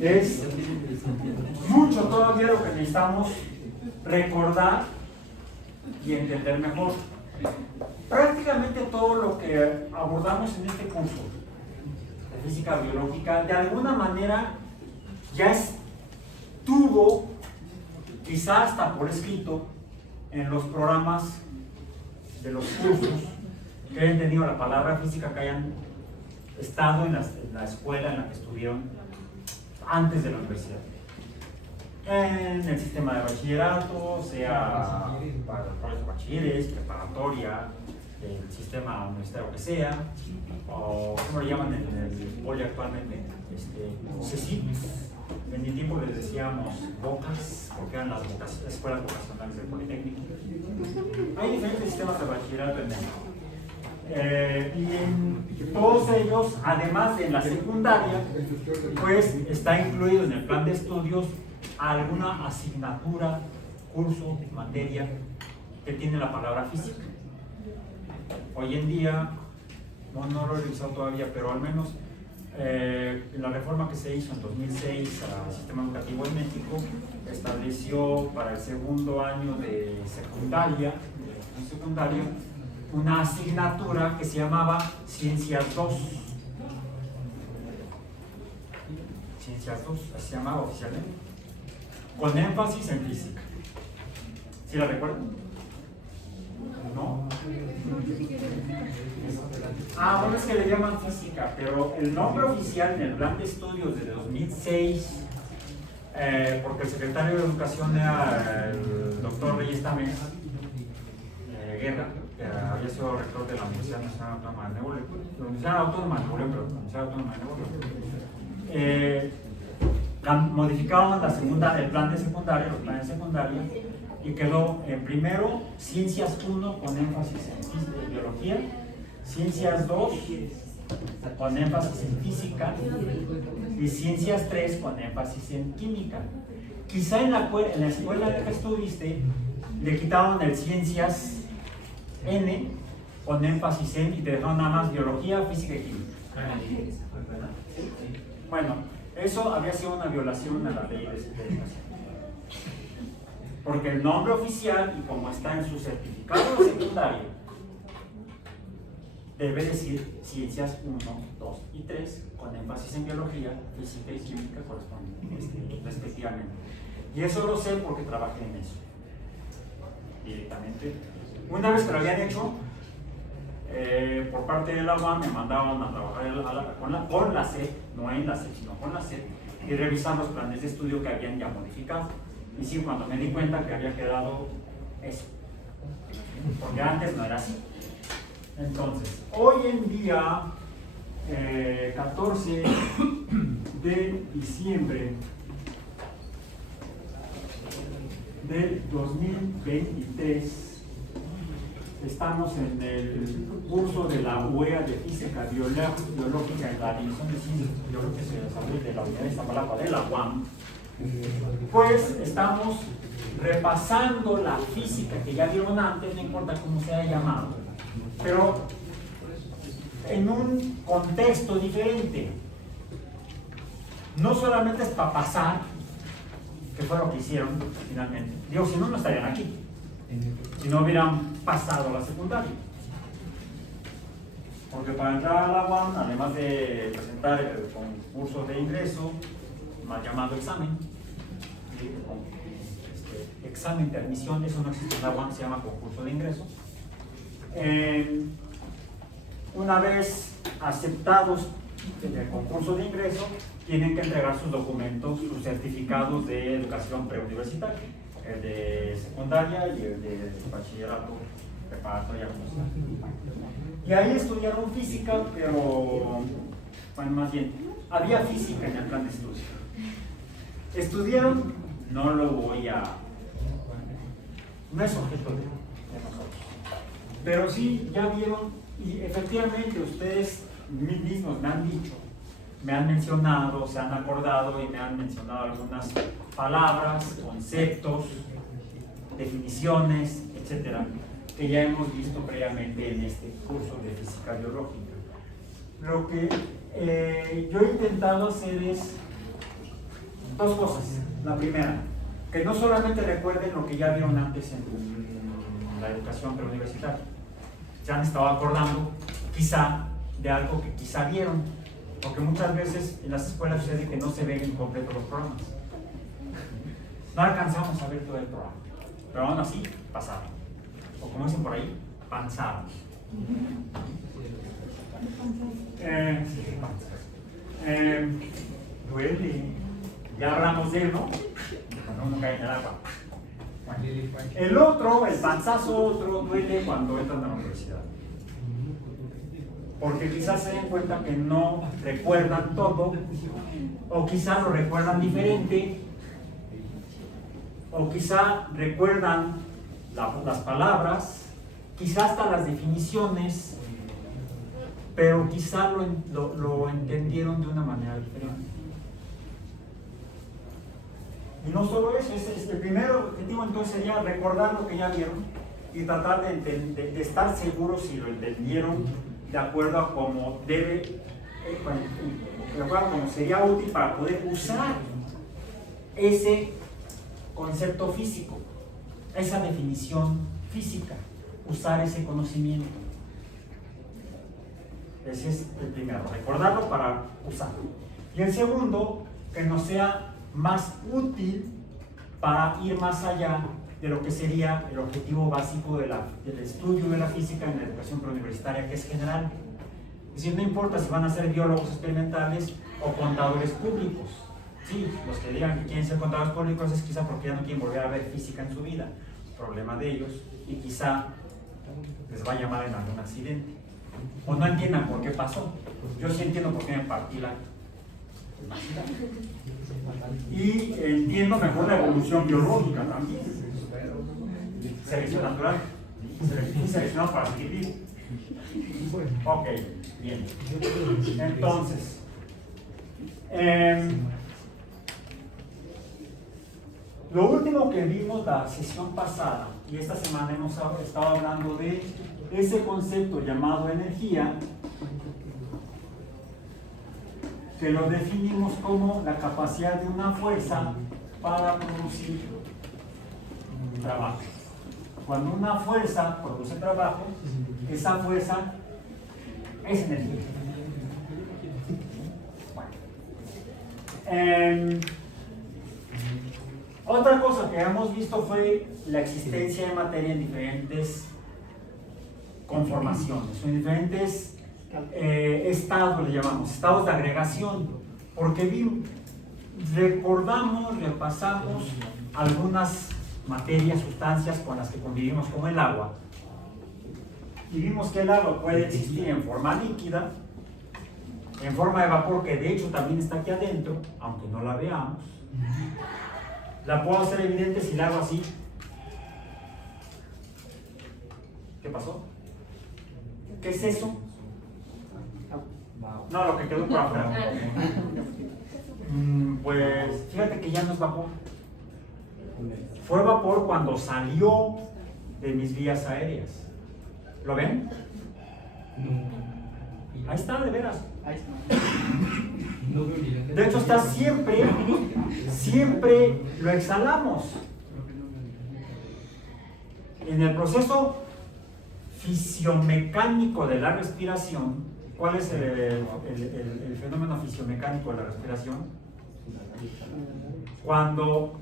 Es mucho todavía lo que necesitamos recordar y entender mejor. Prácticamente todo lo que abordamos en este curso de física biológica, de alguna manera ya estuvo, quizás hasta por escrito, en los programas de los cursos que hayan tenido la palabra física, que hayan estado en la escuela en la que estuvieron antes de la universidad. En el sistema de bachillerato, sea para los colegios de bachilleres, preparatoria, el sistema universitario que sea, o como lo llaman en el poli actualmente, CECIT. En mi tiempo les decíamos BOCAS, porque eran las escuelas vocacionales del Politécnico. Hay diferentes sistemas de bachillerato en México. Y en todos ellos, además de la secundaria, pues está incluido en el plan de estudios alguna asignatura, curso, materia que tiene la palabra física. Hoy en día, no lo he revisado todavía, pero al menos en la reforma que se hizo en 2006 al sistema educativo en México, estableció para el segundo año de secundaria, una asignatura que se llamaba Ciencias 2. Ciencias 2, así se llamaba oficialmente, con énfasis en física. ¿Sí la recuerdan? ¿No? Bueno, es que le llaman física, pero el nombre oficial en el plan de estudios de 2006, porque el secretario de Educación era el doctor Reyes Tamés Guerra, que había sido rector de la Universidad Nacional Autónoma de Nuevo León, Universidad Autónoma de Nuevo León, pero Universidad Autónoma de Nuevo León. Modificaron el plan de secundaria, los planes de secundaria, y quedó primero Ciencias 1 con énfasis en biología, Ciencias 2 con énfasis en física y Ciencias 3 con énfasis en química. Quizá en la escuela en la que estuviste le quitaron el Ciencias N con énfasis en y te dejaron nada más biología, física y química. Bueno, eso había sido una violación a la ley de educación. Porque el nombre oficial, y como está en su certificado secundario, debe decir Ciencias 1, 2 y 3, con énfasis en biología, física y química respectivamente. Y eso lo sé porque trabajé en eso directamente. Una vez que lo habían hecho, por parte de la UAM me mandaban a trabajar con la SEP, no en la SEP, sino con la SEP, y revisar los planes de estudio que habían ya modificado. Y sí, cuando me di cuenta que había quedado eso, porque antes no era así. Entonces, hoy en día, 14 de diciembre del 2023, estamos en el curso de la UEA de Física Biológica en la División de Ciencias Biológicas y de Salud de la Unidad de Iztapalapa de la UAM. Pues estamos repasando la física que ya vieron antes, no importa cómo se haya llamado, pero en un contexto diferente. No solamente es para pasar, que fue lo que hicieron finalmente. Digo, si no, no estarían aquí, si no hubieran pasado la secundaria. Porque para entrar a la UAM, además de presentar el concurso de ingreso, mal llamado examen, examen de admisión, eso no existe en la UAM, se llama concurso de ingreso. Una vez aceptados en el concurso de ingreso, tienen que entregar sus documentos, sus certificados de educación preuniversitaria, el de secundaria y el de bachillerato preparatoria. Y ahí estudiaron física, pero, bueno, más bien, había física en el plan de estudio. Estudiaron, no lo voy a, no es objeto de nosotros, pero sí, ya vieron, y efectivamente ustedes mismos me han dicho, me han mencionado, se han acordado y me han mencionado algunas palabras, conceptos, definiciones, etcétera, que ya hemos visto previamente en este curso de física biológica. Lo que yo he intentado hacer es Dos cosas. La primera, que no solamente recuerden lo que ya vieron antes en la educación preuniversitaria. Se han estado acordando quizá de algo que quizá vieron, porque muchas veces en las escuelas sucede que no se ven completo los programas. No alcanzamos a ver todo el programa, pero aún así pasaron. O como dicen por ahí, panzaron. Duele. Ya hablamos de él, ¿no? Cuando uno cae en el agua. Bueno. El otro, el panzazo, otro duele cuando entran a la universidad. Porque quizás se den cuenta que no recuerdan todo, o quizás lo recuerdan diferente, o quizá recuerdan las palabras, quizás hasta las definiciones, pero quizá lo entendieron de una manera diferente. Y no solo eso, el primer objetivo entonces sería recordar lo que ya vieron y tratar de estar seguros si lo entendieron de acuerdo a cómo debe, de acuerdo a cómo sería útil para poder usar ese concepto físico, esa definición física, usar ese conocimiento. Ese es el primero, recordarlo para usarlo. Y el segundo, que nos sea más útil para ir más allá de lo que sería el objetivo básico del estudio de la física en la educación preuniversitaria, que es general. Es decir, no importa si van a ser biólogos experimentales o contadores públicos. Sí, los que digan que quieren ser contadores públicos es quizá porque ya no quieren volver a ver física en su vida. Problema de ellos, y quizá les va a llamar en algún accidente. O no entiendan por qué pasó. Yo sí entiendo por qué me partí la máquina. Y entiendo mejor la evolución biológica también. Selección natural. Seleccionado para seguir vivo. Ok, bien. Entonces, lo último que vimos la sesión pasada, y esta semana hemos estado hablando de ese concepto llamado energía, que lo definimos como la capacidad de una fuerza para producir trabajo. Cuando una fuerza produce trabajo, esa fuerza es energía. Bueno. Otra cosa que hemos visto fue la existencia de materia en diferentes conformaciones, en diferentes estados, le llamamos, estados de agregación, porque recordamos, repasamos algunas materias, sustancias con las que convivimos, como el agua, y vimos que el agua puede existir en forma líquida, en forma de vapor, que de hecho también está aquí adentro, aunque no la veamos. La puedo hacer evidente si la hago así. ¿Qué pasó? ¿Qué es eso? No, lo que quedó por afuera. Pues fíjate que ya no es vapor. Fue vapor cuando salió de mis vías aéreas. ¿Lo ven? Ahí está, de veras. De hecho está siempre lo exhalamos. En el proceso fisiomecánico de la respiración, ¿cuál es el fenómeno fisiomecánico de la respiración? Cuando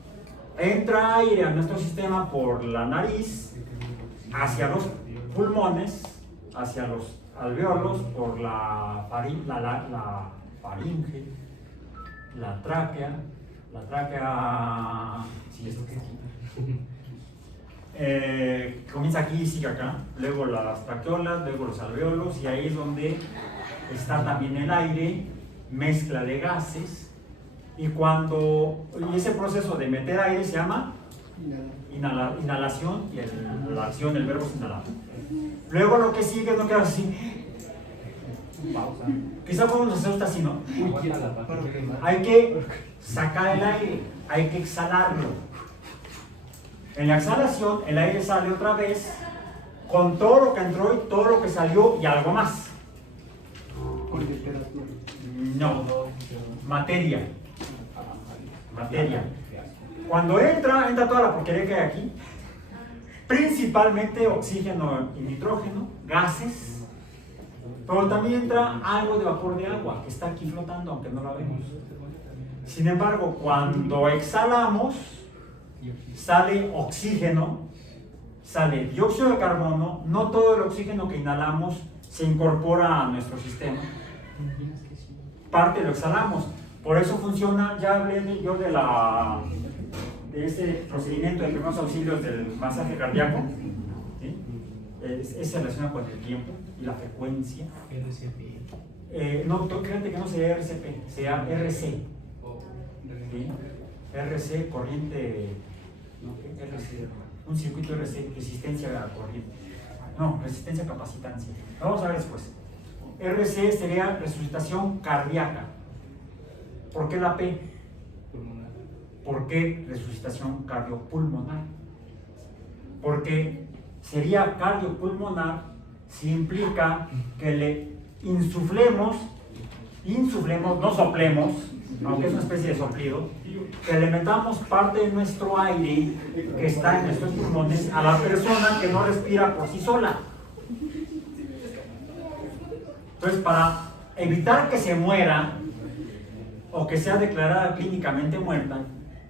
entra aire a nuestro sistema por la nariz, hacia los pulmones, hacia los alvéolos, por la faringe, la tráquea, sí, esto que comienza aquí y sigue acá, luego las traqueolas, luego los alvéolos, y ahí es donde está también el aire, mezcla de gases, y ese proceso de meter aire se llama inhalación, y la acción, el verbo es inhalar. Luego lo que sigue no queda así. Pausa. Quizá podemos hacer esto así, ¿no? Hay que sacar el aire, hay que exhalarlo. En la exhalación, el aire sale otra vez con todo lo que entró y todo lo que salió y algo más. No, materia. materia. Cuando entra toda la porquería que hay aquí, principalmente oxígeno y nitrógeno, gases, pero también entra algo de vapor de agua que está aquí flotando, aunque no la vemos. Sin embargo, cuando exhalamos, sale oxígeno, sale dióxido de carbono. No todo el oxígeno que inhalamos se incorpora a nuestro sistema, parte lo exhalamos. Por eso funciona, ya hablé yo de este procedimiento de primeros auxilios del masaje cardíaco, ¿sí? Es relacionado con el tiempo y la frecuencia. No, fíjate que no sea RCP, sea RC. ¿Sí? RC, corriente, ¿no? RC, un circuito RC, resistencia a corriente. No, resistencia a capacitancia. Lo vamos a ver después. RC sería resucitación cardíaca. ¿Por qué la P? ¿Por qué resucitación cardiopulmonar? Porque sería cardiopulmonar si implica que le insuflemos, no soplemos, aunque es una especie de soplido, que le metamos parte de nuestro aire que está en nuestros pulmones a la persona que no respira por sí sola. Entonces, para evitar que se muera o que sea declarada clínicamente muerta,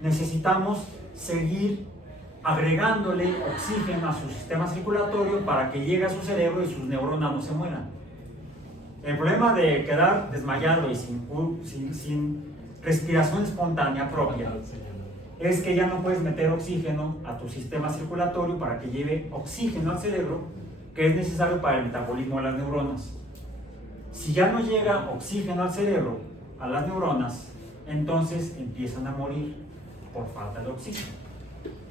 necesitamos seguir agregándole oxígeno a su sistema circulatorio para que llegue a su cerebro y sus neuronas no se mueran. El problema de quedar desmayado y sin respiración espontánea propia es que ya no puedes meter oxígeno a tu sistema circulatorio para que lleve oxígeno al cerebro, que es necesario para el metabolismo de las neuronas. Si ya no llega oxígeno al cerebro, a las neuronas, entonces empiezan a morir por falta de oxígeno.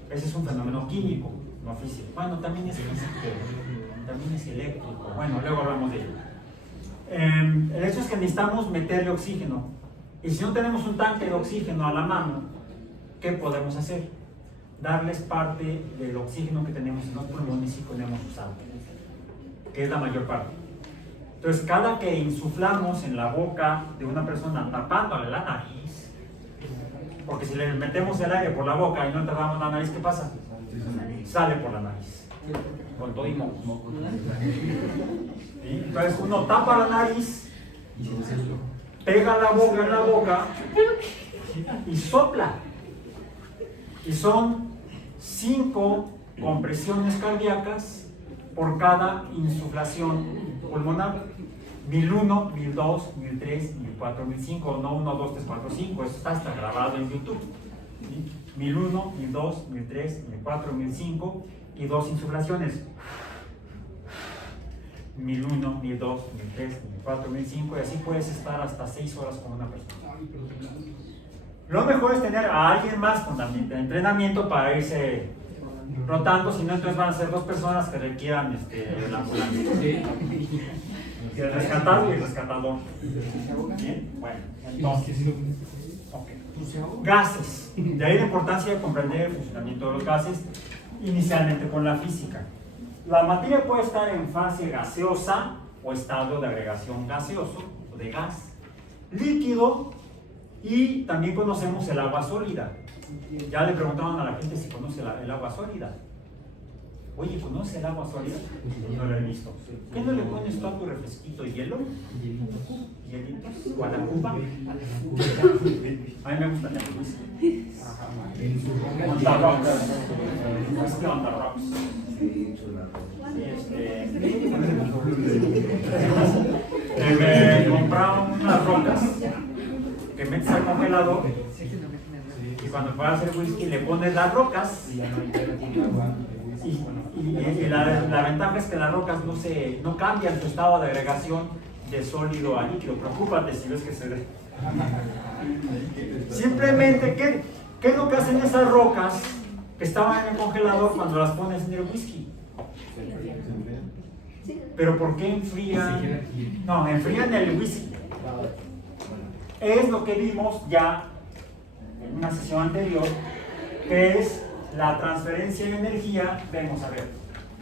Ese es un fenómeno químico, no físico. Bueno, también es físico, también es eléctrico. Bueno, luego hablamos de ello. El hecho es que necesitamos meterle oxígeno. Y si no tenemos un tanque de oxígeno a la mano, ¿qué podemos hacer? Darles parte del oxígeno que tenemos en los pulmones y que hemos usado, que es la mayor parte. Entonces, cada que insuflamos en la boca de una persona tapándole la nariz, porque si le metemos el aire por la boca y no tapamos la nariz, ¿qué pasa? Sale por la nariz, con todo y moco. ¿Sí? Entonces, uno tapa la nariz, pega la boca en la boca y sopla. Y son 5 compresiones cardíacas por cada insuflación pulmonar. 1001, 1002, 1003, 1004, 1005, no 1, 2, 3, 4, 5, eso está hasta grabado en YouTube. ¿Sí? 1001, 1002, 1003, 1004, 1005 y 2 insuflaciones. 1001, 1002, 1003, 1004, 1005 y así puedes estar hasta 6 horas con una persona. Lo mejor es tener a alguien más con entrenamiento para irse rotando, si no entonces van a ser 2 personas que requieran la ambulancia. El rescatado y el rescatador. Bien, bueno, entonces. Okay. Gases. De ahí la importancia de comprender el funcionamiento de los gases, inicialmente con la física. La materia puede estar en fase gaseosa o estado de agregación gaseoso o de gas, líquido, y también conocemos el agua sólida. Ya le preguntaban a la gente si conoce el agua sólida. Oye, ¿conoce el agua sólida? No lo he visto. ¿Qué no le pones tú a tu refresquito? ¿Hielo? ¿Hielitos? ¿O a la cuba? A mí me gusta el whisky. On the rocks. Whisky on the rocks. Me compraron unas rocas que metes al congelador y cuando vas a hacer whisky le pones las rocas y la ventaja es que las rocas no cambian su estado de agregación de sólido a líquido. Preocúpate si ves que se ve. Simplemente, ¿qué es lo que hacen esas rocas que estaban en el congelador cuando las pones en el whisky? ¿Pero por qué enfrían? No, enfrían el whisky. Es lo que vimos ya en una sesión anterior, que es la transferencia de energía. Vamos a ver.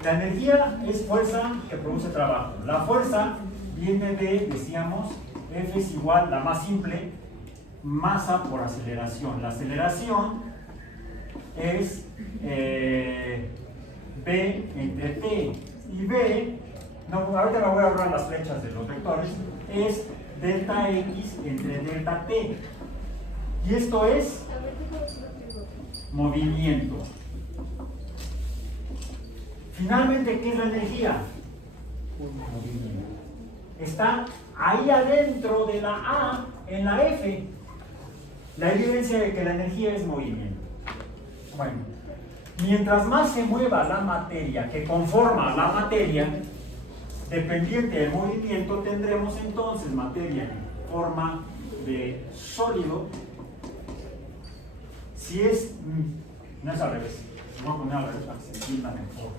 La energía es fuerza que produce trabajo. La fuerza viene de, decíamos, F es igual, la más simple, masa por aceleración. La aceleración es B entre T. Y B, no, ahorita me voy a ahorrar las flechas de los vectores, es delta X entre delta T. Y esto es movimiento. Finalmente, ¿qué es la energía? Movimiento. Está ahí adentro de la A, en la F, la evidencia de que la energía es movimiento. Bueno, mientras más se mueva la materia que conforma la materia, dependiente del movimiento, tendremos entonces materia en forma de sólido. Si es, no es al revés, voy a poner al revés para que se entienda mejor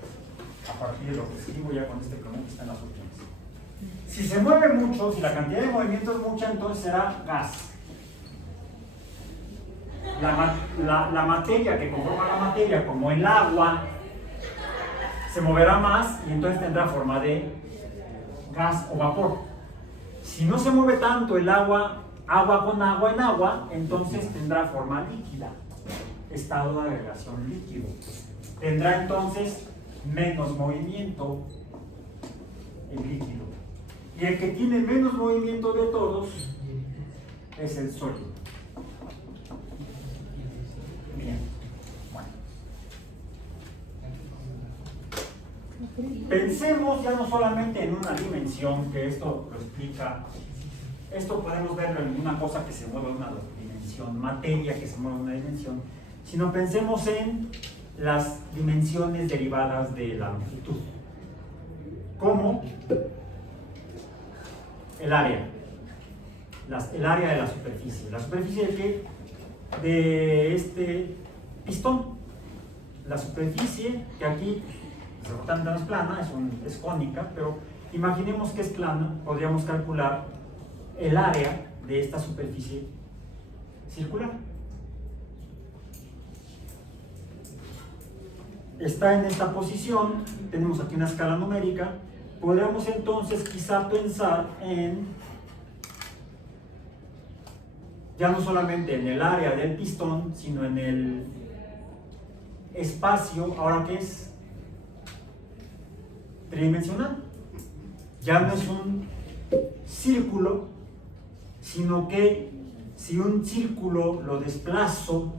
a partir de lo que escribo ya con este pronombre que está en las opciones. Si se mueve mucho, si la cantidad de movimiento es mucha, entonces será gas. La materia que conforma la materia, como el agua, se moverá más y entonces tendrá forma de gas o vapor. Si no se mueve tanto el agua con agua en agua, entonces tendrá forma líquida, estado de agregación líquido. Tendrá entonces menos movimiento el líquido. Y el que tiene menos movimiento de todos es el sólido. Bien, bueno. Pensemos ya no solamente en una dimensión, que esto lo explica. Esto podemos verlo en una cosa que se mueve en una dimensión, materia que se mueve en una dimensión, sino pensemos en las dimensiones derivadas de la longitud. Como el área. El área de la superficie. ¿La superficie de qué? De este pistón. La superficie, que aquí no es plana, es cónica, pero imaginemos que es plana, podríamos calcular el área de esta superficie circular. Está en esta posición, tenemos aquí una escala numérica. Podríamos entonces quizá pensar en, ya no solamente en el área del pistón, sino en el espacio, ahora que es tridimensional. Ya no es un círculo, sino que si un círculo lo desplazo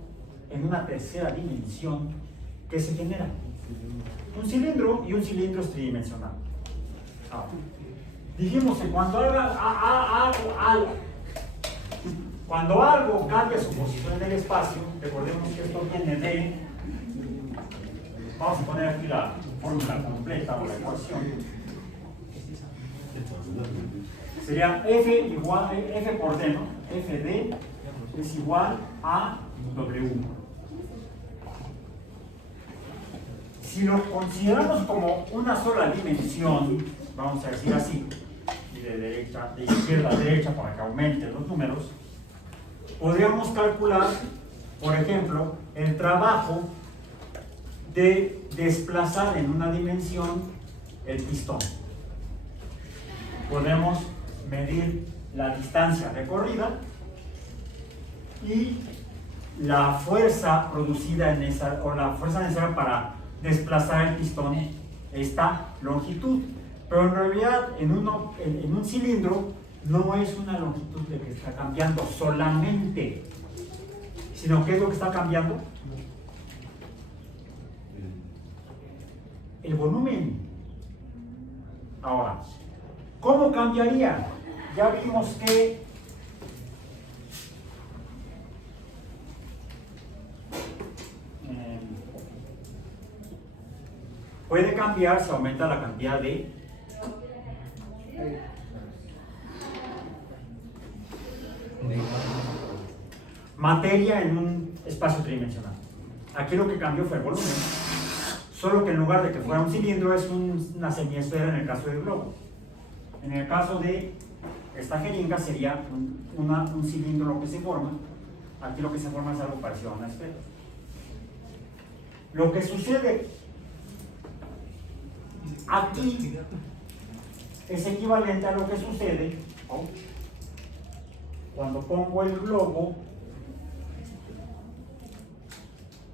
en una tercera dimensión, ¿qué se genera? Un cilindro, y un cilindro es tridimensional. Ahora, dijimos que cuando algo cambia su posición en el espacio, recordemos que esto viene de, vamos a poner aquí la fórmula completa o la ecuación, sería F por D, ¿no? Fd es igual a W. Si lo consideramos como una sola dimensión, vamos a decir así, y de izquierda a derecha para que aumenten los números, podríamos calcular, por ejemplo, el trabajo de desplazar en una dimensión el pistón. Podemos medir la distancia recorrida y la fuerza producida en esa, o la fuerza necesaria para desplazar el pistón, esta longitud. Pero en realidad en un cilindro no es una longitud la que está cambiando solamente, sino que es lo que está cambiando el volumen. Ahora, ¿cómo cambiaría? Ya vimos que puede cambiar si aumenta la cantidad de materia en un espacio tridimensional. Aquí lo que cambió fue el volumen, solo que en lugar de que fuera un cilindro es una semiesfera en el caso del globo. En el caso de esta jeringa sería un cilindro lo que se forma. Aquí lo que se forma es algo parecido a una esfera. Lo que sucede aquí es equivalente a lo que sucede cuando pongo el globo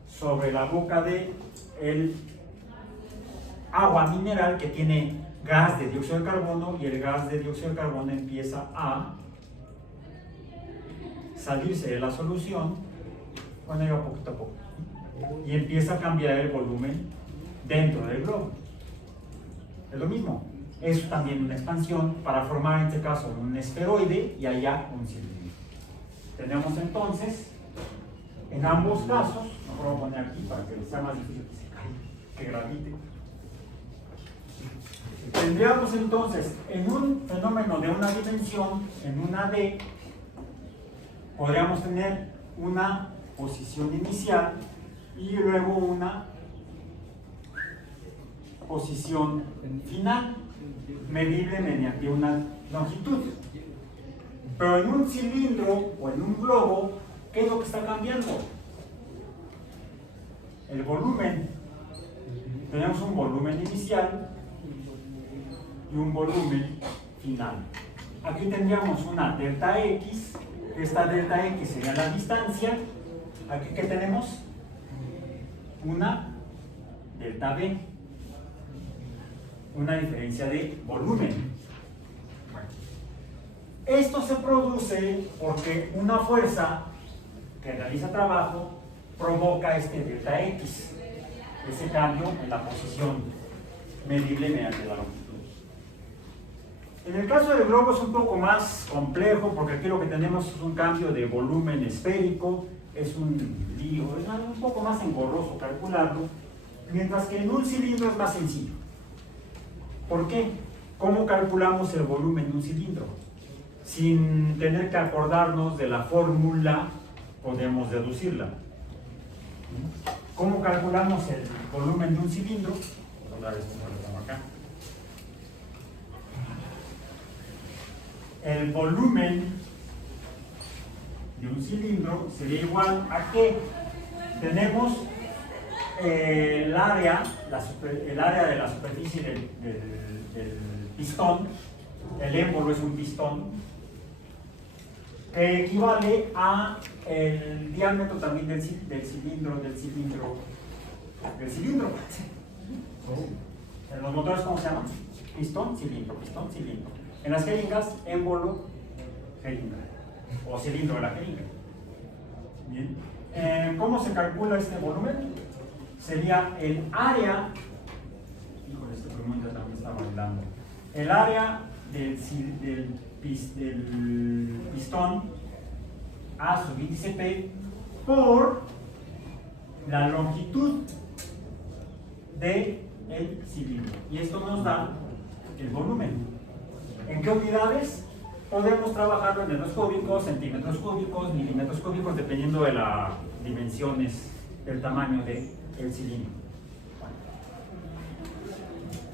sobre la boca de el agua mineral que tiene gas de dióxido de carbono, y el gas de dióxido de carbono empieza a salirse de la solución, bueno, iba poquito a poco, y empieza a cambiar el volumen dentro del globo. Es lo mismo, es también una expansión para formar en este caso un esferoide y allá un cilindro. Tenemos entonces, en ambos casos, lo voy a poner aquí para que sea más difícil que se caiga, que gravite. Tendríamos entonces, en un fenómeno de una dimensión, en una D, podríamos tener una posición inicial y luego una posición final, medible mediante una longitud. Pero en un cilindro o en un globo, ¿qué es lo que está cambiando? El volumen. Tenemos un volumen inicial y un volumen final. Aquí tendríamos una delta X. Esta delta X sería la distancia. Aquí, ¿qué tenemos? Una delta B. Una diferencia de volumen. Esto se produce porque una fuerza que realiza trabajo provoca este delta X, ese cambio en la posición medible mediante la longitud. En el caso del globo es un poco más complejo porque aquí lo que tenemos es un cambio de volumen esférico, es un lío, es un poco más engorroso calcularlo, mientras que en un cilindro es más sencillo. ¿Por qué? ¿Cómo calculamos el volumen de un cilindro? Sin tener que acordarnos de la fórmula, podemos deducirla. ¿Cómo calculamos el volumen de un cilindro? Otra vez, como lo pongo acá. El volumen de un cilindro sería igual a que tenemos el área de la superficie del pistón, el émbolo es un pistón, que equivale a el diámetro también del cilindro. En los motores, ¿cómo se llama? Pistón, cilindro, pistón, cilindro. En las jeringas, émbolo, jeringa, o cilindro de la jeringa. Bien. ¿Cómo se calcula este volumen? Sería el área, híjole, este pulmón ya también está bailando, el área del pistón A sub índice P por la longitud del cilindro. Y esto nos da el volumen. ¿En qué unidades? Podemos trabajarlo en metros cúbicos, centímetros cúbicos, milímetros cúbicos, dependiendo de las dimensiones, del tamaño del cilindro.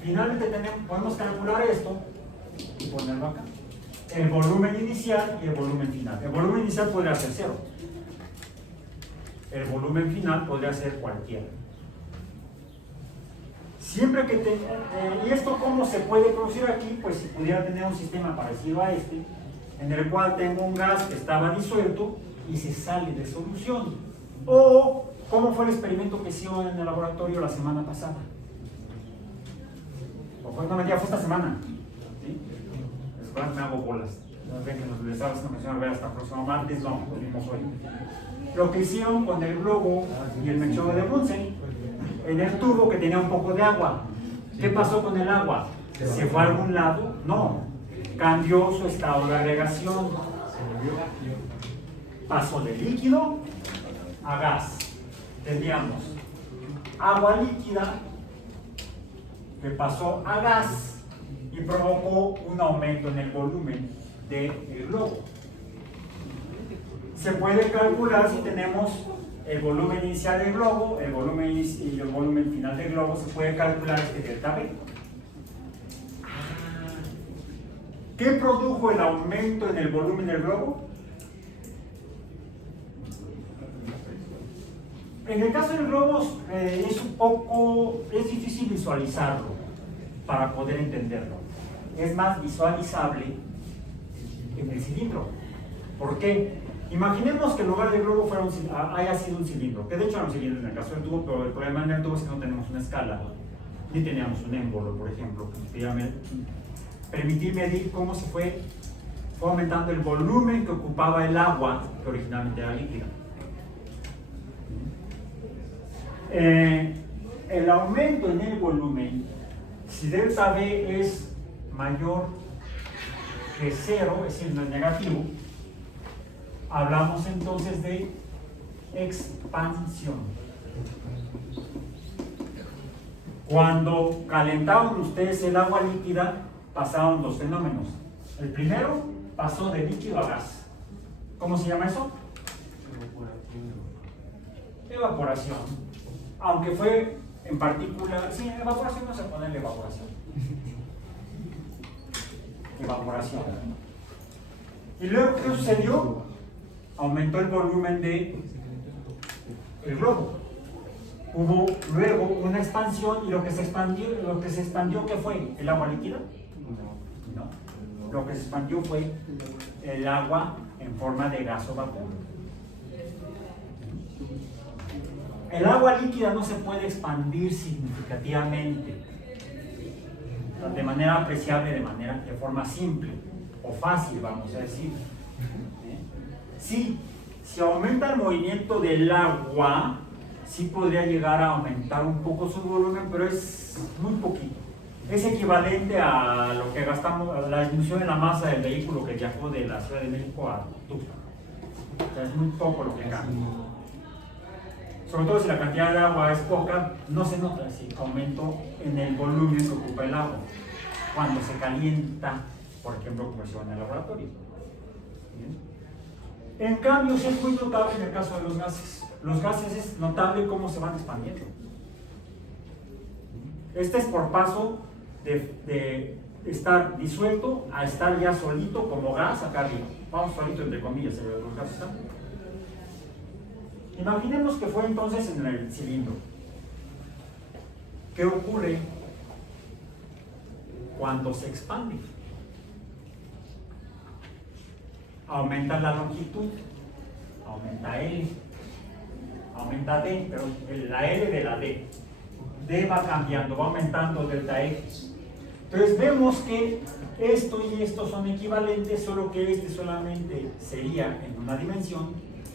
Finalmente podemos calcular esto y ponerlo acá. El volumen inicial y el volumen final. El volumen inicial podría ser 0. El volumen final podría ser cualquiera. Siempre que ¿y esto cómo se puede producir aquí? Pues si pudiera tener un sistema parecido a este, en el cual tengo un gas que estaba disuelto y se sale de solución. O, ¿cómo fue el experimento que hicieron en el laboratorio la semana pasada? O fue, no, mentira, fue esta semana. ¿Sí? Me hago bolas. No ven que nos les estaba haciendo mención, a ver hasta el próximo martes, no, lo vimos hoy. Lo que hicieron con el globo y el mechero de Bunsen, en el tubo que tenía un poco de agua. ¿Qué pasó con el agua? ¿Se fue a algún lado? No. Cambió su estado de agregación. Pasó de líquido a gas. Tendríamos agua líquida que pasó a gas y provocó un aumento en el volumen del globo. Se puede calcular si tenemos el volumen inicial del globo, el volumen y el volumen final del globo, se puede calcular este delta B. ¿Qué produjo el aumento en el volumen del globo? En el caso del globo es difícil visualizarlo para poder entenderlo. Es más visualizable en el cilindro, ¿Por qué? Imaginemos que en lugar del globo haya sido un cilindro, que de hecho era un cilindro en el caso del tubo, pero el problema en el tubo es que no tenemos una escala, ni teníamos un émbolo, por ejemplo, que nos pudiera permitir medir cómo se fue aumentando el volumen que ocupaba el agua, que originalmente era líquida. El aumento en el volumen, si delta V es mayor que 0, es decir, no es negativo, hablamos entonces de expansión. Cuando calentaban ustedes el agua líquida, pasaron dos fenómenos. El primero pasó de líquido a gas. ¿Cómo se llama eso? Evaporación. Aunque fue en particular, sí, evaporación no se pone en evaporación. Evaporación. ¿Y luego qué sucedió? Aumentó el volumen del globo. Hubo luego una expansión y lo que se expandió, ¿qué fue? ¿El agua líquida? No. Lo que se expandió fue el agua en forma de gas o vapor. El agua líquida no se puede expandir significativamente, de manera apreciable, de forma simple o fácil, vamos a decir. Sí, si aumenta el movimiento del agua, sí podría llegar a aumentar un poco su volumen, pero es muy poquito. Es equivalente a lo que gastamos, a la disminución en la masa del vehículo que viajó de la Ciudad de México a Tuxtla. O sea, es muy poco lo que cambia. Sobre todo si la cantidad de agua es poca, no se nota ese aumento en el volumen que ocupa el agua cuando se calienta, por ejemplo, como se va en el laboratorio. ¿Bien? En cambio, sí es muy notable en el caso de los gases. Los gases es notable cómo se van expandiendo. Este es por paso de estar disuelto a estar ya solito como gas acá arriba. Vamos, solito entre comillas, los gases están. Imaginemos que fue entonces en el cilindro. ¿Qué ocurre cuando se expande? Aumenta la longitud, aumenta L, aumenta D, pero la L de la D. D va cambiando, va aumentando delta X. Entonces vemos que esto y esto son equivalentes, solo que este solamente sería en una dimensión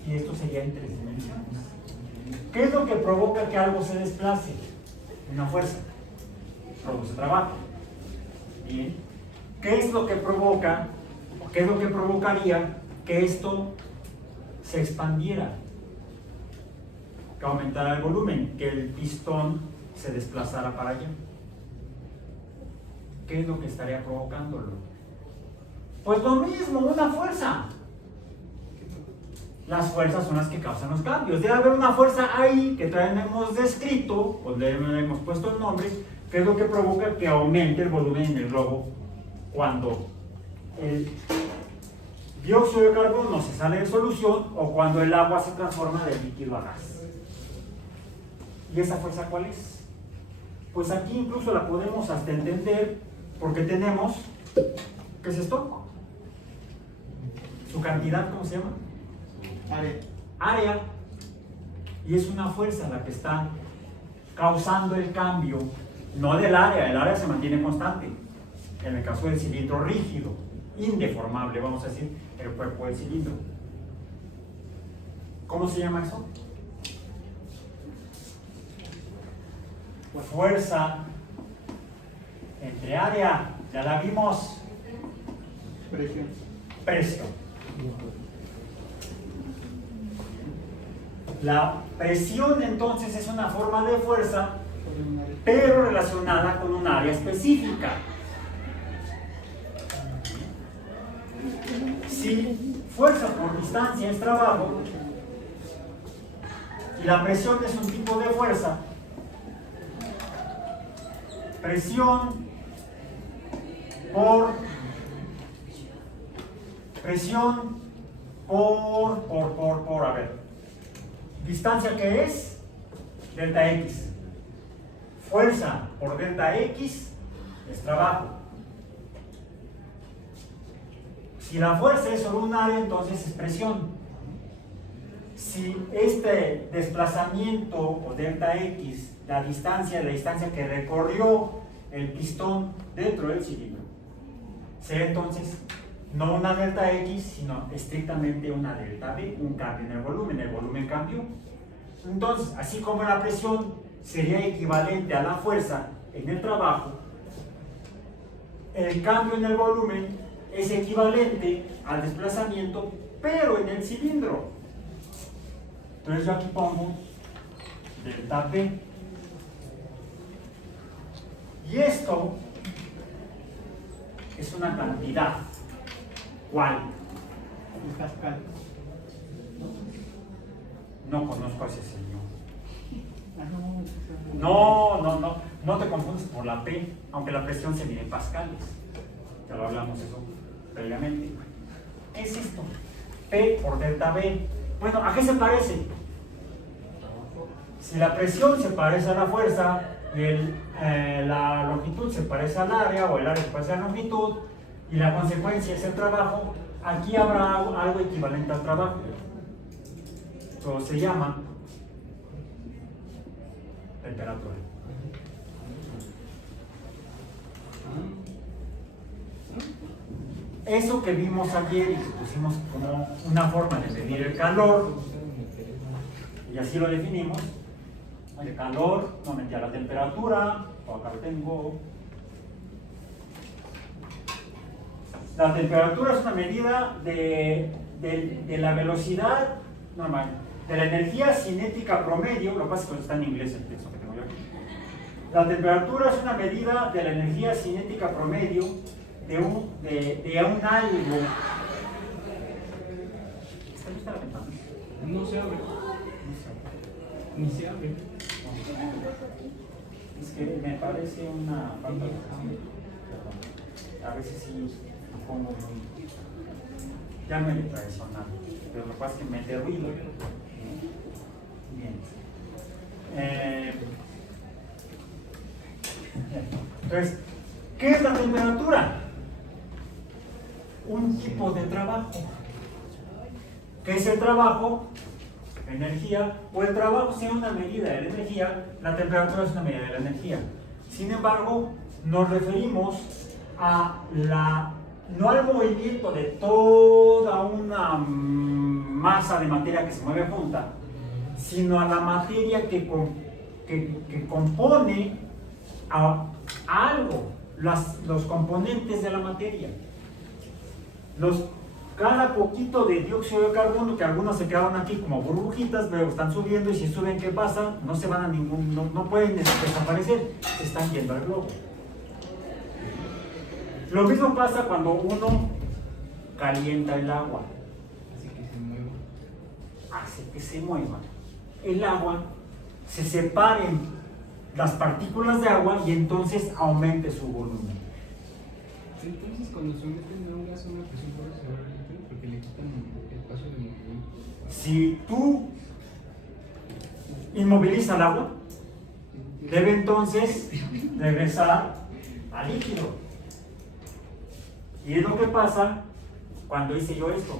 y esto sería en 3 dimensiones. ¿Qué es lo que provoca que algo se desplace? Una fuerza. Produce trabajo. Bien. ¿Qué es lo que provoca, o qué es lo que provocaría que esto se expandiera? Que aumentara el volumen, que el pistón se desplazara para allá. ¿Qué es lo que estaría provocándolo? Pues lo mismo, una fuerza. Las fuerzas son las que causan los cambios. Debe haber una fuerza ahí que todavía no hemos descrito, o le hemos puesto el nombre, que es lo que provoca que aumente el volumen en el globo cuando el dióxido de carbono se sale de solución o cuando el agua se transforma de líquido a gas. ¿Y esa fuerza cuál es? Pues aquí incluso la podemos hasta entender porque tenemos, ¿qué es esto? Su cantidad, ¿cómo se llama? Área. Y es una fuerza la que está causando el cambio, no del área, el área se mantiene constante. En el caso del cilindro rígido, indeformable, vamos a decir, el cuerpo del cilindro. ¿Cómo se llama eso? Fuerza entre área, ya la vimos. Presión. La presión entonces es una forma de fuerza, pero relacionada con un área específica. Si fuerza por distancia es trabajo y la presión es un tipo de fuerza, presión por, a ver, distancia que es delta X, fuerza por delta X es trabajo. Si la fuerza es sobre un área, entonces es presión. Si este desplazamiento o delta X, la distancia que recorrió el pistón dentro del cilindro, será entonces no una delta X, sino estrictamente una delta B, un cambio en el volumen cambió. Entonces, así como la presión sería equivalente a la fuerza en el trabajo, el cambio en el volumen es equivalente al desplazamiento, pero en el cilindro. Entonces yo aquí pongo delta P. Y esto es una cantidad. ¿Cuál? El Pascal. No conozco a ese señor. Ah, No te confundes por la P, aunque la presión se mide en pascales. Ya lo hablamos eso previamente. ¿Qué es esto? P por delta B. Bueno, ¿a qué se parece? Si la presión se parece a la fuerza y la longitud se parece al área, o el área se parece a la longitud, y la consecuencia es el trabajo, aquí habrá algo equivalente al trabajo. Eso se llama temperatura. Eso que vimos ayer y que pusimos como una forma de medir el calor, y así lo definimos, el calor, no metía la temperatura, acá lo tengo. La temperatura es una medida de la velocidad normal, de la energía cinética promedio, lo que pasa es que está en inglés el texto que tengo yo aquí. La temperatura es una medida de la energía cinética promedio de un algo. ¿Está lista la ventana? no se abre. Ni se abre. Es que me parece una falta de a veces sí pongo muy... ya me tradicional, pero lo que pasa es que mete ruido. Bien. Entonces, ¿qué es la temperatura? Un tipo de trabajo. ¿Qué es el trabajo? Energía. O el trabajo sea una medida de la energía, la temperatura es una medida de la energía. Sin embargo, nos referimos a no al movimiento de toda una masa de materia que se mueve junta, sino a la materia que compone a algo, los componentes de la materia. Cada poquito de dióxido de carbono, que algunos se quedaron aquí como burbujitas, pero están subiendo, y si suben, ¿qué pasa? No se van a no pueden desaparecer, se están yendo al globo. Lo mismo pasa cuando uno calienta el agua. Hace que se mueva. El agua se separen las partículas de agua y entonces aumente su volumen. Entonces, cuando se meten en un gas a una presión, por eso se va a litro, porque le quitan el paso de movimiento. Si tú inmovilizas el agua, debe entonces regresar al líquido. Y es lo que pasa cuando hice yo esto.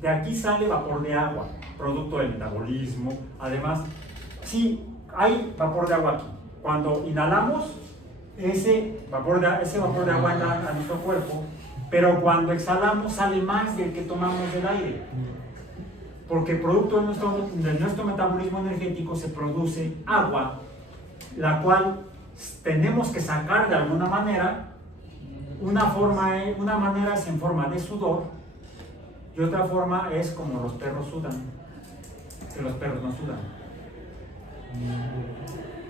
De aquí sale vapor de agua, producto del metabolismo. Además, sí, hay vapor de agua aquí. Cuando inhalamos, ese vapor de agua entra a nuestro cuerpo, pero cuando exhalamos sale más del que tomamos del aire. Porque producto de nuestro metabolismo energético se produce agua, la cual tenemos que sacar de alguna manera. Una manera es en forma de sudor y otra forma es como los perros sudan, que los perros no sudan.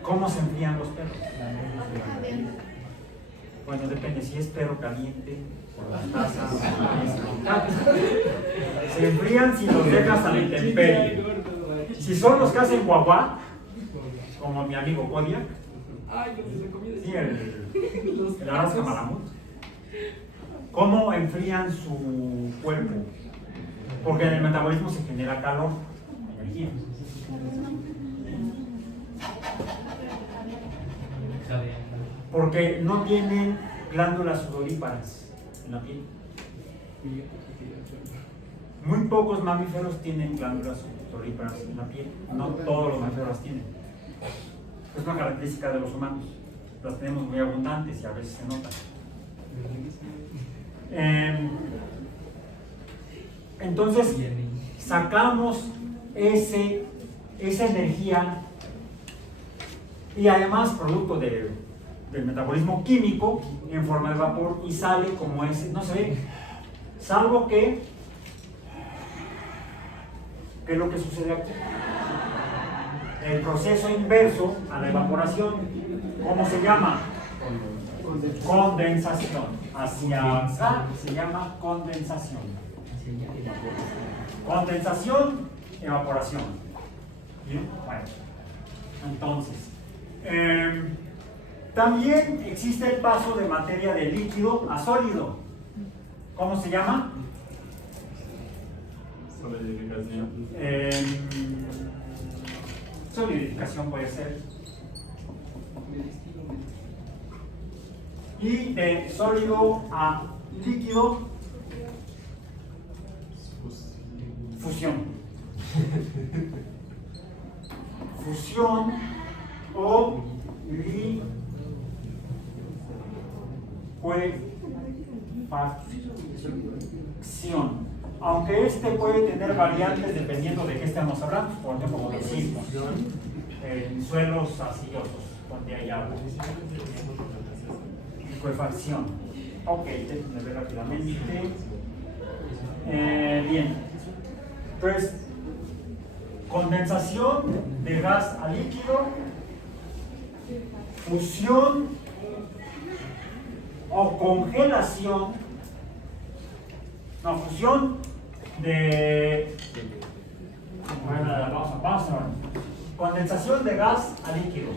¿Cómo se enfrían los perros? Bueno, depende si es perro caliente o las tazas. Se enfrían si los dejas a la intemperie. Si son los que hacen guaguá, como mi amigo Kodiak, sí, el Alaska Malamut, ¿cómo enfrían su cuerpo? Porque en el metabolismo se genera calor, energía. Porque no tienen glándulas sudoríparas en la piel. Muy pocos mamíferos tienen glándulas sudoríparas en la piel, no todos los mamíferos las tienen. Es una característica de los humanos, las tenemos muy abundantes y a veces se nota. Entonces, sacamos esa energía y además producto del metabolismo químico en forma de vapor y sale como ese, no se ve, salvo que ¿qué es lo que sucede aquí? El proceso inverso a la evaporación, ¿cómo se llama? Condensación. Hacia acá se llama condensación. Condensación, evaporación. ¿Bien? Bueno, entonces, también existe el paso de materia de líquido a sólido. ¿Cómo se llama? Solidificación. Solidificación puede ser. Y de sólido a líquido, fusión. Fusión o licuefacción. Aunque este puede tener variantes dependiendo de qué estamos hablando, por ejemplo, como decir, en suelos arcillosos, donde hay agua. Licuefacción. Ok, déjenme ver rápidamente. Bien. Entonces, condensación de gas a líquido, fusión o congelación, no, fusión de, bueno, vamos a ver, condensación de gas a líquido,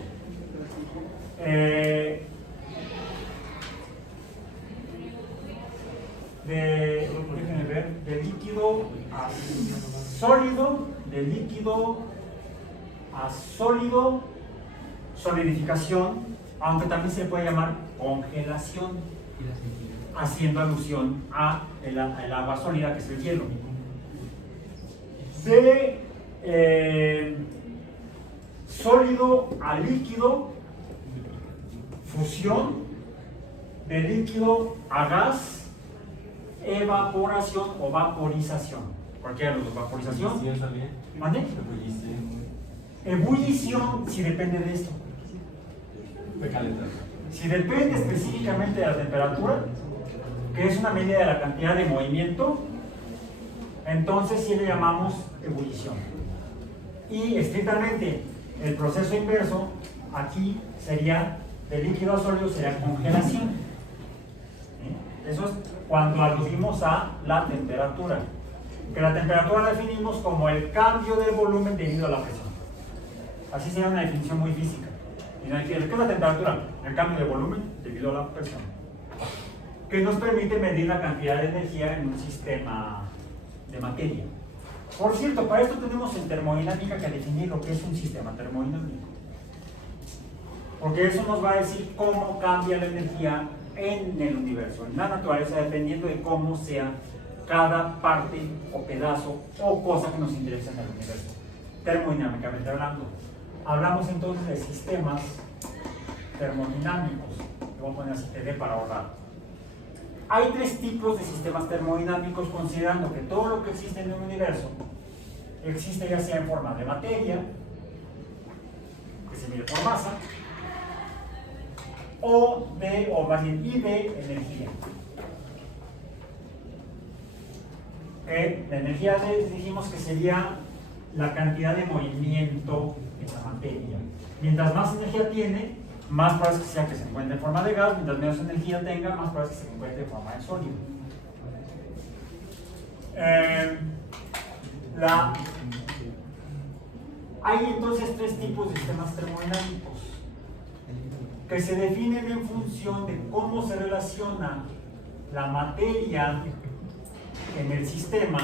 déjenme ver, de líquido a sólido, de líquido a sólido, solidificación, aunque también se puede llamar congelación, haciendo alusión a el agua sólida que es el hielo. De sólido a líquido, fusión, de líquido a gas, evaporación o vaporización. Cualquiera de los dos, vaporización. Ebullición también. ¿Mande? Ebullición. Ebullición, si depende de esto. De calentar. Si depende específicamente de la temperatura, que es una medida de la cantidad de movimiento, entonces sí le llamamos ebullición. Y estrictamente el proceso inverso aquí sería de líquido a sólido, sería congelación. ¿Sí? Eso es cuando aludimos a la temperatura, que la temperatura la definimos como el cambio del volumen debido a la presión. Así sería una definición muy física. ¿Qué es la temperatura? El cambio de volumen debido a la presión, que nos permite medir la cantidad de energía en un sistema de materia. Por cierto, para esto tenemos en termodinámica que definir lo que es un sistema termodinámico, porque eso nos va a decir cómo cambia la energía en el universo, en la naturaleza, dependiendo de cómo sea cada parte o pedazo o cosa que nos interesa en el universo, termodinámicamente hablando. Hablamos entonces de sistemas termodinámicos. Le voy a poner así TD para ahorrar. Hay tres tipos de sistemas termodinámicos, considerando que todo lo que existe en el universo existe ya sea en forma de materia, que se mide por masa, o más bien, y de energía. La energía dijimos que sería la cantidad de movimiento en la materia. Mientras más energía tiene, más probable es que sea que se encuentre en forma de gas. Mientras menos energía tenga, más probable es que se encuentre en forma de sólido. Hay entonces tres tipos de sistemas termodinámicos que se definen en función de cómo se relaciona la materia en el sistema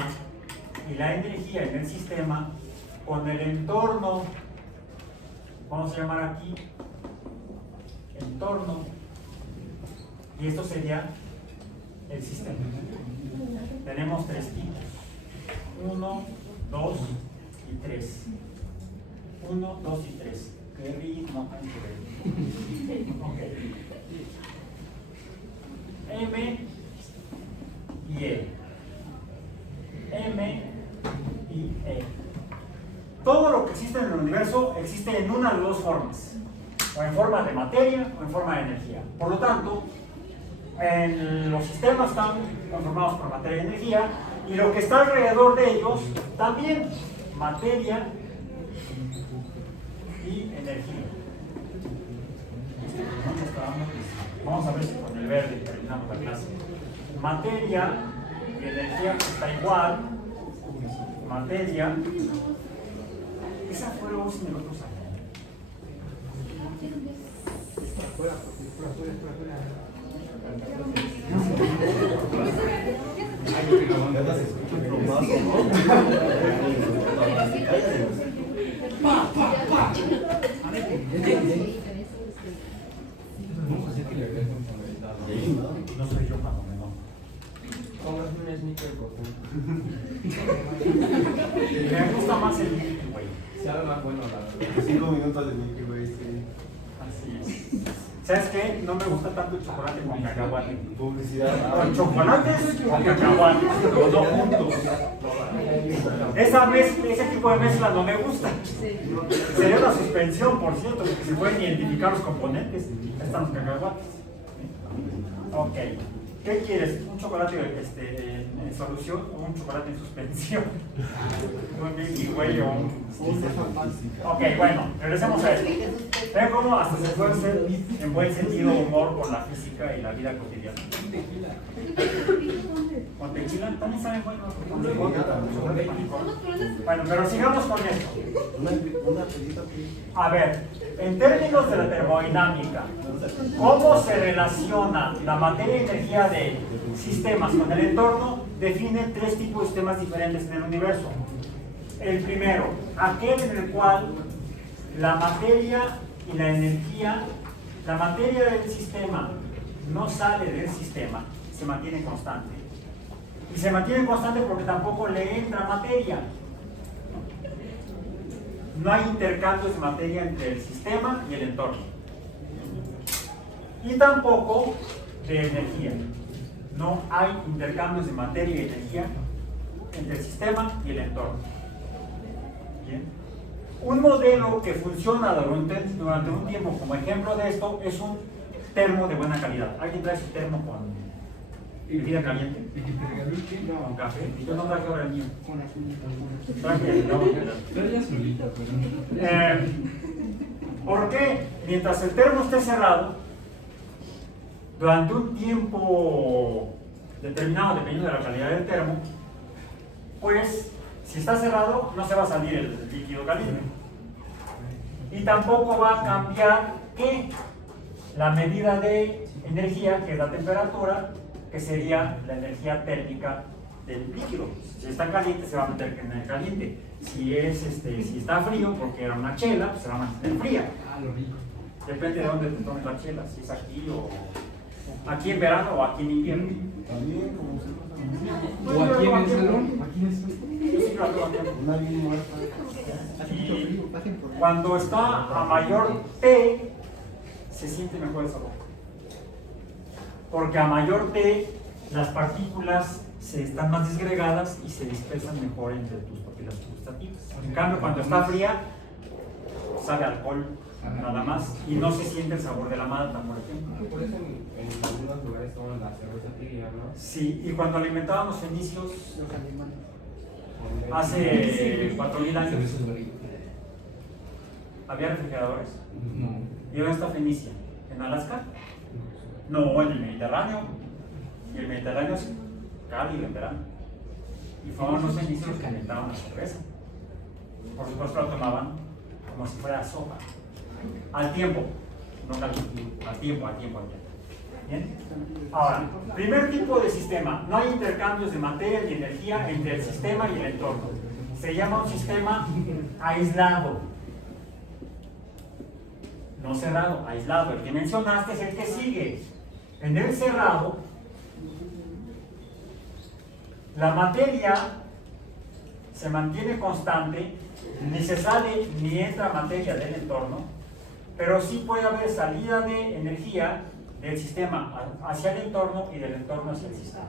y la energía en el sistema con el entorno. Vamos a llamar aquí entorno, y esto sería el sistema. Tenemos tres tipos. 1, 2 y 3. 1, 2 y 3. Qué ritmo tan chévere. Ok. M y E. M y E. Todo lo que existe en el universo existe en una de dos formas. O en forma de materia o en forma de energía. Por lo tanto, en los sistemas están conformados por materia y energía, y lo que está alrededor de ellos también, materia y energía. Vamos a ver si con el verde terminamos la clase. Materia y energía está igual. Materia. Esa fue la voz en el otro salón. Fuera. No soy yo cuando me enojo. Póngase un sneaker, por favor. Me gusta más el Milky Way. Se habla más bueno, la verdad. 5 minutos de Milky Way, sí. Así es. ¿Sabes qué? No me gusta tanto el chocolate con cacahuate. Publicidad. Con chocolates o cacahuates, los dos juntos. Ese tipo de mezcla no me gusta. Sería una suspensión, por cierto, porque se pueden identificar los componentes. Ahí están los cacahuates. Ok. ¿Qué quieres? ¿Un chocolate en solución o un chocolate en suspensión? Un Milky Way o un... Ok, bueno, regresemos a esto. ¿Ven cómo hasta se puede hacer en buen sentido humor con la física y la vida cotidiana? ¿Con tequila? También saben bueno. Bueno, pero sigamos con esto. A ver, en términos de la termodinámica, ¿cómo se relaciona la materia y energía de sistemas con el entorno? Define tres tipos de sistemas diferentes en el universo. El primero, aquel en el cual la materia y la energía, la materia del sistema no sale del sistema, se mantiene constante. Y se mantiene constante porque tampoco le entra materia. No hay intercambios de materia entre el sistema y el entorno. Y tampoco de energía. No hay intercambios de materia y energía entre el sistema y el entorno. ¿Bien? Un modelo que funciona durante un tiempo como ejemplo de esto es un termo de buena calidad. ¿Alguien trae su termo con bebida caliente? No, con café. Yo no traje ahora el mío. Traje el agua. Pero ya solita, pero... ¿Por qué? Mientras el termo esté cerrado, durante un tiempo determinado, dependiendo de la calidad del termo, pues si está cerrado no se va a salir el líquido caliente. Y tampoco va a cambiar ¿qué? La medida de energía, que es la temperatura, que sería la energía térmica del líquido. Si está caliente se va a meter en el caliente. Si está frío, porque era una chela, pues se va a mantener fría. Ah, lo rico. Depende de dónde te tomes la chela, si es aquí o aquí en verano o aquí en invierno. También, como se O aquí en el salón. Aquí en el salón. Yo sí la tomo a tiempo. una bien muerta. Y cuando está a mayor T, se siente mejor el sabor. Porque a mayor T, las partículas están más disgregadas y se dispersan mejor entre tus papilas gustativas. En cambio, cuando está fría, sabe a alcohol, nada más, y no se siente el sabor de la malta, por ejemplo. Por eso en algunos lugares toman la cerveza tibia, ¿no? Sí, y cuando alimentaban los fenicios hace 4.000 años, Cerveza barriga. ¿había refrigeradores? No. ¿Y dónde está Fenicia? ¿En Alaska? No, en el Mediterráneo. Y el Mediterráneo es cálido en verano. Y fueron los fenicios que calentaban la cerveza. Por supuesto la tomaban como si fuera sopa. Al tiempo, no caliente, al tiempo. ¿Bien? Ahora, primer tipo de sistema. No hay intercambios de materia ni energía entre el sistema y el entorno. Se llama un sistema aislado. No cerrado, aislado. El que mencionaste es el que sigue. En el cerrado, la materia se mantiene constante, ni se sale ni entra materia del entorno, pero sí puede haber salida de energía del sistema hacia el entorno y del entorno hacia el sistema.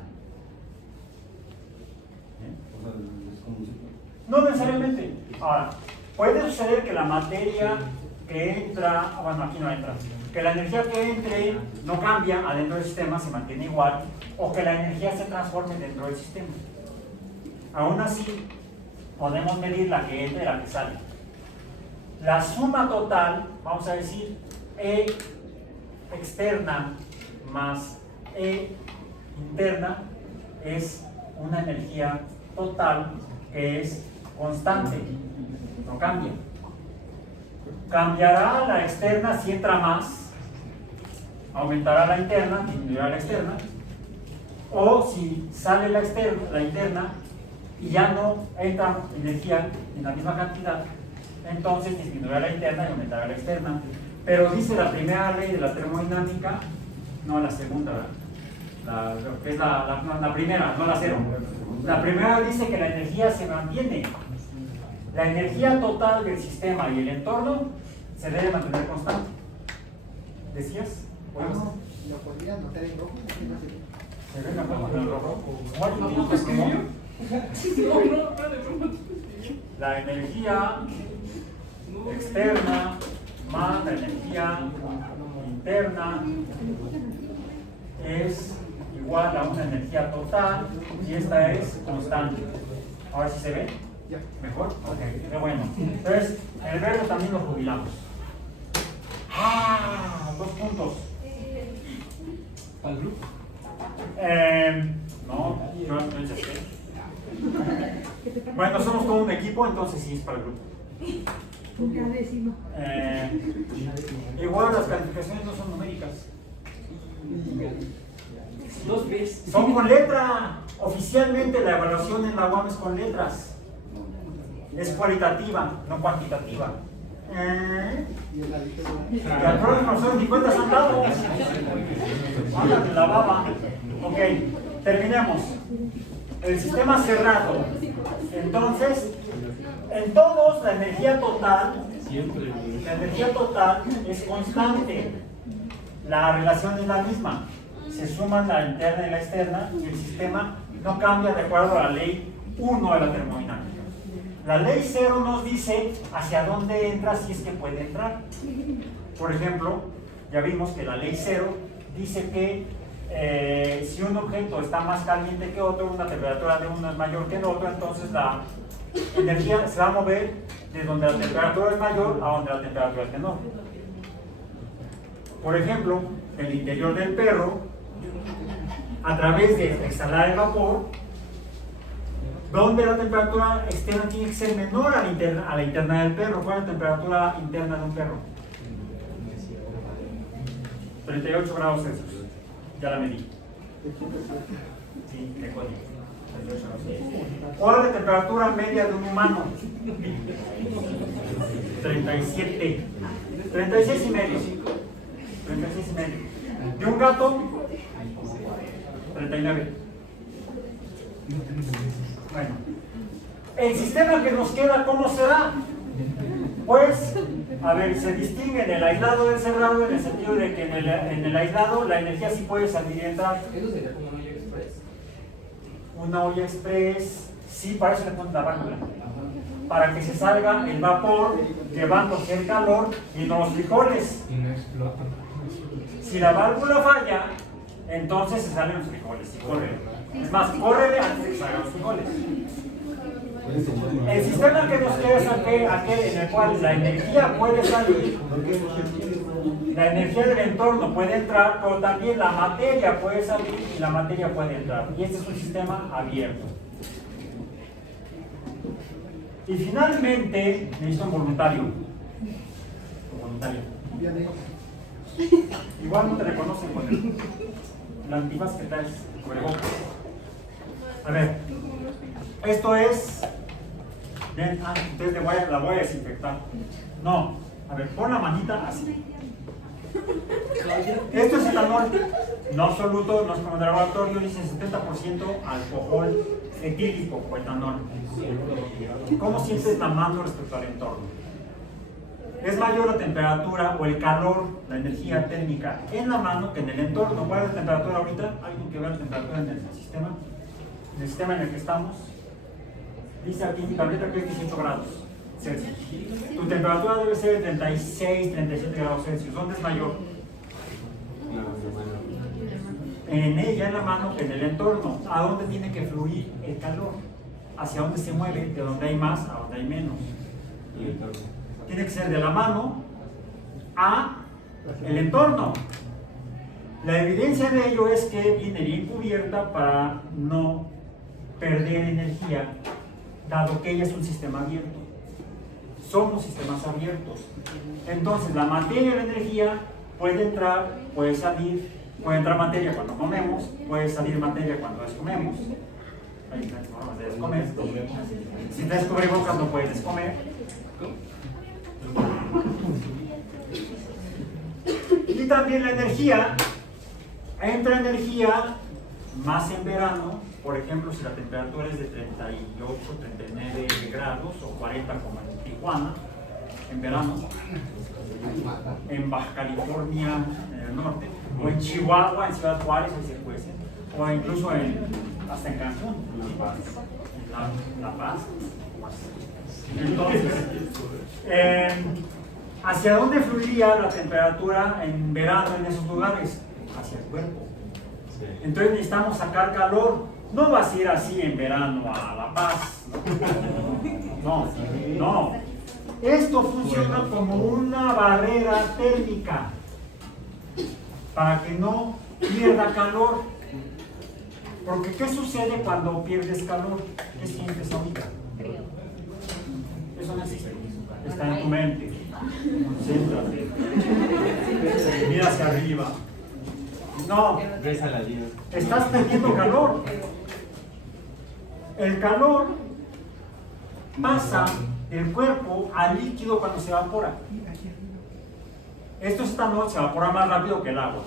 O sea, es como un ciclo. No necesariamente. Ahora, puede suceder que la materia que entra, bueno, aquí no entra, que la energía que entre no cambia adentro del sistema, se mantiene igual, o que la energía se transforme dentro del sistema. Aún así, podemos medir la que entra y la que sale. La suma total, vamos a decir, E externa más E interna, es una energía total que es constante, no cambia. Cambiará la externa si entra más, aumentará la interna, disminuirá la externa, o si sale la externa, la interna, y ya no entra energía en la misma cantidad, entonces disminuirá la interna y aumentará la externa. Pero dice la primera ley de la termodinámica, no la segunda, lo que es la primera, no la cero. La primera dice que la energía se mantiene. La energía total del sistema y el entorno se debe mantener constante. ¿Decías? Vamos, lo podría anotar en rojo. ¿Se ve mejor con el rojo? ¿Cómo ¿No dices te escribió? cómo? La energía externa más la energía interna es igual a una energía total y esta es constante. Ahora sí se ve. ¿Mejor? Ok, qué bueno. Entonces, el verbo también lo jubilamos. ¡Ah! 2 puntos. ¿Para el grupo? No, yo no sé. Bueno, somos todo un equipo, entonces sí es para el grupo. Igual las calificaciones no son numéricas. 2 veces. Son con letra. Oficialmente la evaluación en la UAM es con letras. Es cualitativa, no cuantitativa. Y al próximo son 50 centavos. Ándate la baba. Ok, terminemos. El sistema cerrado. Entonces, en todos la energía total es constante. La relación es la misma. Se suman la interna y la externa y el sistema no cambia de acuerdo a la ley 1 de la termodinámica. La ley 0 nos dice hacia dónde entra si es que puede entrar. Por ejemplo, ya vimos que la ley 0 dice que si un objeto está más caliente que otro, una temperatura de uno es mayor que el otro, entonces la energía se va a mover de donde la temperatura es mayor a donde la temperatura es menor. Por ejemplo, el interior del perro, a través de exhalar el vapor, donde la temperatura externa tiene que ser menor a la interna del perro. ¿Cuál es la temperatura interna de un perro? 38 grados Celsius. Ya la medí. Sí, de código. ¿Cuál es la temperatura media de un humano? 37. 36 y medio. 36 y medio. ¿De un gato? 39. Bueno, el sistema que nos queda, ¿cómo será? Pues, a ver, se distingue en el aislado del cerrado en el sentido de que en el aislado la energía sí puede salir y entrar. ¿Eso sería como una olla express? Una olla express, sí, para eso le ponen la válvula. Para que se salga el vapor llevándose el calor y no los frijoles. Y no explota. Si la válvula falla, entonces se salen los frijoles y corren. Es más, córrele antes de que salgan los frijoles. El sistema que nos queda es aquel en el cual la energía puede salir, la energía del entorno puede entrar, pero también la materia puede salir y la materia puede entrar. Y este es un sistema abierto. Y finalmente, necesito un voluntario. Un voluntario. Igual no te reconocen con el antifaz que traes, cubrebocas. A ver, esto es. Bien, entonces la voy a desinfectar. No, a ver, pon la manita así. Esto es etanol, no absoluto, no es como en el laboratorio, dice 70% alcohol etílico o etanol. ¿Cómo sientes la mano respecto al entorno? Es mayor la temperatura o el calor, la energía térmica en la mano que en el entorno. ¿Cuál es la temperatura ahorita? ¿Alguien que vea la temperatura en el sistema? En el sistema en el que estamos. Dice aquí en mi tableta que es 18 grados Celsius. Tu temperatura debe ser de 36, 37 grados Celsius. ¿Dónde es mayor? En ella, en la mano, que en el entorno. ¿A dónde tiene que fluir el calor? ¿Hacia dónde se mueve? De donde hay más a donde hay menos. Tiene que ser de la mano a el entorno. La evidencia de ello es que viene bien cubierta para no perder energía, dado que ella es un sistema abierto. Somos sistemas abiertos. Entonces, la materia y la energía puede entrar, puede salir, puede entrar materia cuando comemos, puede salir materia cuando descomemos. Hay diferentes formas de descomer. Si te descubrimos no puedes descomer. Y también la energía, entra energía más en verano, por ejemplo, si la temperatura es de 38, 39 grados o 40 como en Tijuana, en verano, en Baja California, en el norte, o en Chihuahua, en Ciudad Juárez, ahí se cuece, o incluso hasta en Cancún, en La Paz. Entonces, ¿hacia dónde fluiría la temperatura en verano en esos lugares? Hacia el cuerpo. Entonces necesitamos sacar calor. No vas a ir así en verano a La Paz. No. Esto funciona como una barrera térmica para que no pierda calor. Porque ¿qué sucede cuando pierdes calor? ¿Qué sientes ahorita? Eso no existe. Está en tu mente. Concéntrate. Mira hacia arriba. No. Estás perdiendo calor. El calor pasa del cuerpo al líquido cuando se evapora. Esto se evapora más rápido que el agua.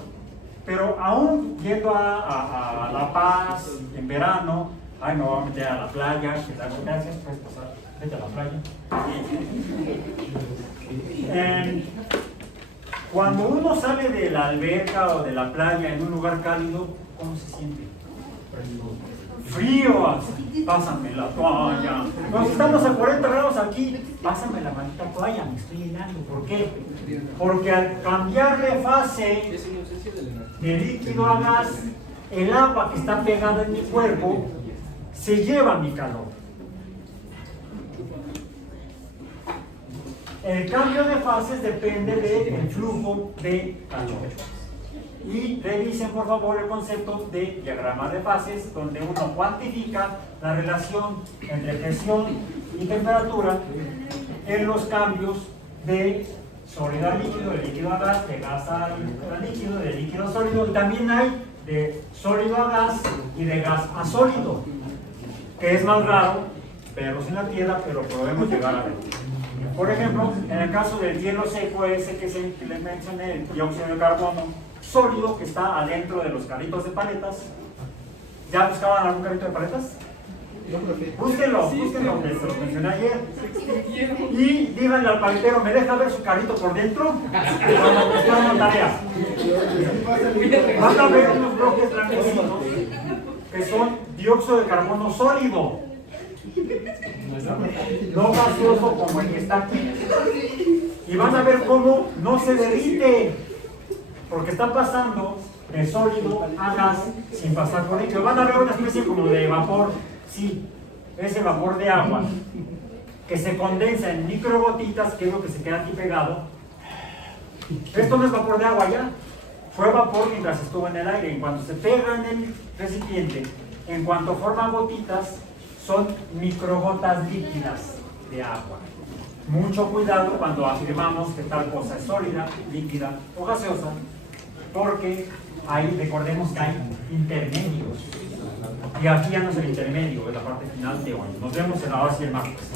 Pero aún yendo a La Paz en verano, ay, me voy a meter a la playa, que da gracias, puedes pasar, vete a la playa. Cuando uno sale de la alberca o de la playa en un lugar cálido, ¿cómo se siente? Frío, pásame la toalla. Cuando estamos a 40 grados aquí, pásame la maldita toalla, me estoy helando. ¿Por qué? Porque al cambiar de fase de líquido a gas, el agua que está pegada en mi cuerpo se lleva mi calor. El cambio de fases depende del flujo de calor. Y revisen por favor el concepto de diagrama de fases, donde uno cuantifica la relación entre presión y temperatura en los cambios de sólido a líquido, de líquido a gas, de gas a líquido, de líquido a sólido, y también hay de sólido a gas y de gas a sólido, que es más raro verlos en la Tierra, pero podemos llegar a ver. Por ejemplo, en el caso del hielo seco, ese que les mencioné, el dióxido de carbono sólido que está adentro de los carritos de paletas. ¿Ya buscaban algún carrito de paletas? Búsquenlo, les lo mencioné ayer. Y díganle al paletero, ¿me deja ver su carrito por dentro? Es una tarea. Van a ver unos bloques blanquecinos que son dióxido de carbono sólido, no gaseoso como el que está aquí. Y van a ver cómo no se derrite, porque está pasando de sólido a gas sin pasar por líquido. Van a ver una especie como de vapor, sí, ese vapor de agua que se condensa en microgotitas, que es lo que se queda aquí pegado. Esto no es vapor de agua ya, fue vapor mientras estuvo en el aire. En cuanto se pega en el recipiente, en cuanto forma gotitas, son microgotas líquidas de agua. Mucho cuidado cuando afirmamos que tal cosa es sólida, líquida o gaseosa, porque ahí recordemos que hay intermedios. Y aquí ya no es el intermedio, es la parte final de hoy. Nos vemos en la base y el martes.